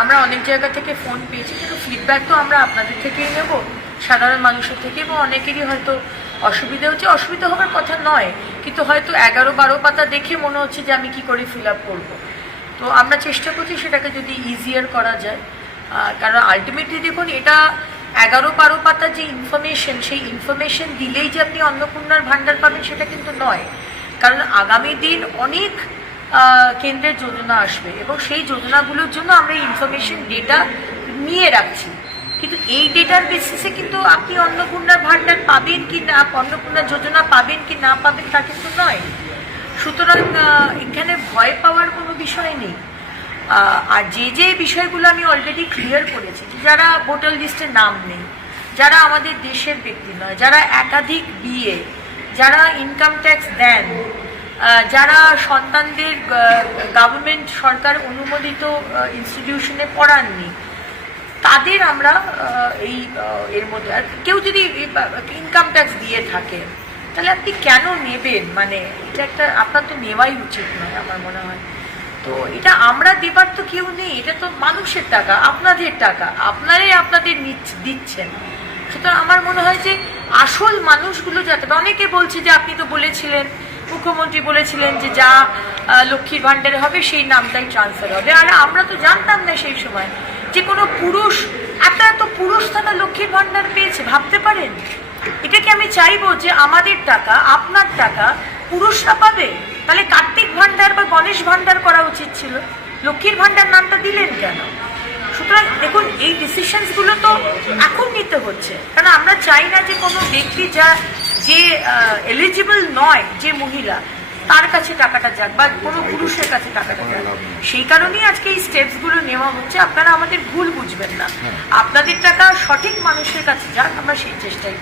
আমরা অনেক জায়গা থেকে ফোন পেয়েছি, কিন্তু ফিডব্যাক তো আমরা আপনাদের থেকেই নেব, সাধারণ মানুষের থেকে। এবং অনেকেরই হয়তো অসুবিধা হচ্ছে, অসুবিধা হওয়ার কথা নয়, কিন্তু হয়তো 11-12 পাতা দেখে মনে হচ্ছে যে আমি কি করে ফিল আপ করবো। তো আমরা চেষ্টা করছি সেটাকে যদি ইজিয়ার করা যায়, কারণ আলটিমেটলি দেখুন, এটা 11-12 পাতা যে ইনফরমেশন, সেই ইনফরমেশন দিলেই যে আপনি অন্নপূর্ণার ভাণ্ডার পাবেন সেটা কিন্তু নয়। কারণ আগামী দিন অনেক কেন্দ্রের যোজনা আসবে এবং সেই যোজনাগুলোর জন্য আমরা ইনফরমেশন ডেটা নিয়ে রাখছি, কিন্তু এই ডেটার বেসিসে কিন্তু আপনি অন্নপূর্ণার ভাণ্ডার পাবেন কি না, অন্নপূর্ণা যোজনা পাবেন কি না পাবেন তা কিন্তু নয়। সুতরাং এখানে ভয় পাওয়ার কোনো বিষয় নেই। আর যে বিষয়গুলো আমি অলরেডি ক্লিয়ার করেছি, যারা ভোটার লিস্টে নাম নেই, যারা আমাদের দেশের ব্যক্তি নয়, যারা একাধিক বিয়ে, যারা ইনকাম ট্যাক্স দেন, যারা সন্তানদের গভর্নমেন্ট সরকার অনুমোদিত ইনস্টিটিউশনে পড়াননি, তাদের আমরা এর মধ্যে, আর কেউ যদি ইনকাম ট্যাক্স দিয়ে থাকে তাহলে আপনি কেন নেবেন? মানে এটা একটা আপনার তো নেওয়াই উচিত নয় আমার মনে হয়। তো এটা আমরা দেবার তো কেউ নেই, এটা তো মানুষের টাকা, আপনাদের টাকা, আপনারাই আপনাদের দিচ্ছেন। সুতরাং আমার মনে হয় যে আসল মানুষগুলো যাতে, অনেকে বলছে যে আপনি তো বলেছিলেন, মুখ্যমন্ত্রী বলেছিলেন যে যা লক্ষ্মীর ভাণ্ডারে হবে সেই নামটাই ট্রান্সফার হবে। আর আমরা তো জানতাম না সেই সময় যে কোনো পুরুষ, এত পুরুষ তারা লক্ষ্মীর ভাণ্ডার পেয়েছে, ভাবতে পারেন? এটাকে আমি চাইবো যে আমাদের টাকা, আপনার টাকা পুরুষরা পাবে? তাহলে কার্তিক ভাণ্ডার বা গণেশ ভাণ্ডার করা উচিত ছিল, লক্ষ্মীর ভাণ্ডার নামটা দিলেন কেন? সুতরাং দেখুন, এই ডিসিশনসগুলো তো এখন নিতে হচ্ছে, কারণ আমরা চাই না যে কোনো ব্যক্তি যে এলিজিবল নয়, যে মহিলা, তার কাছে টাকাটা যাক বা কোনো পুরুষের কাছে টাকাটা যাক। সেই কারণেই আজকে এই স্টেপসগুলো নেওয়া হচ্ছে। আপনারা আমাদের ভুল বুঝবেন না, আপনাদের টাকা সঠিক মানুষের কাছে যাক, আমরা সেই চেষ্টাই করি।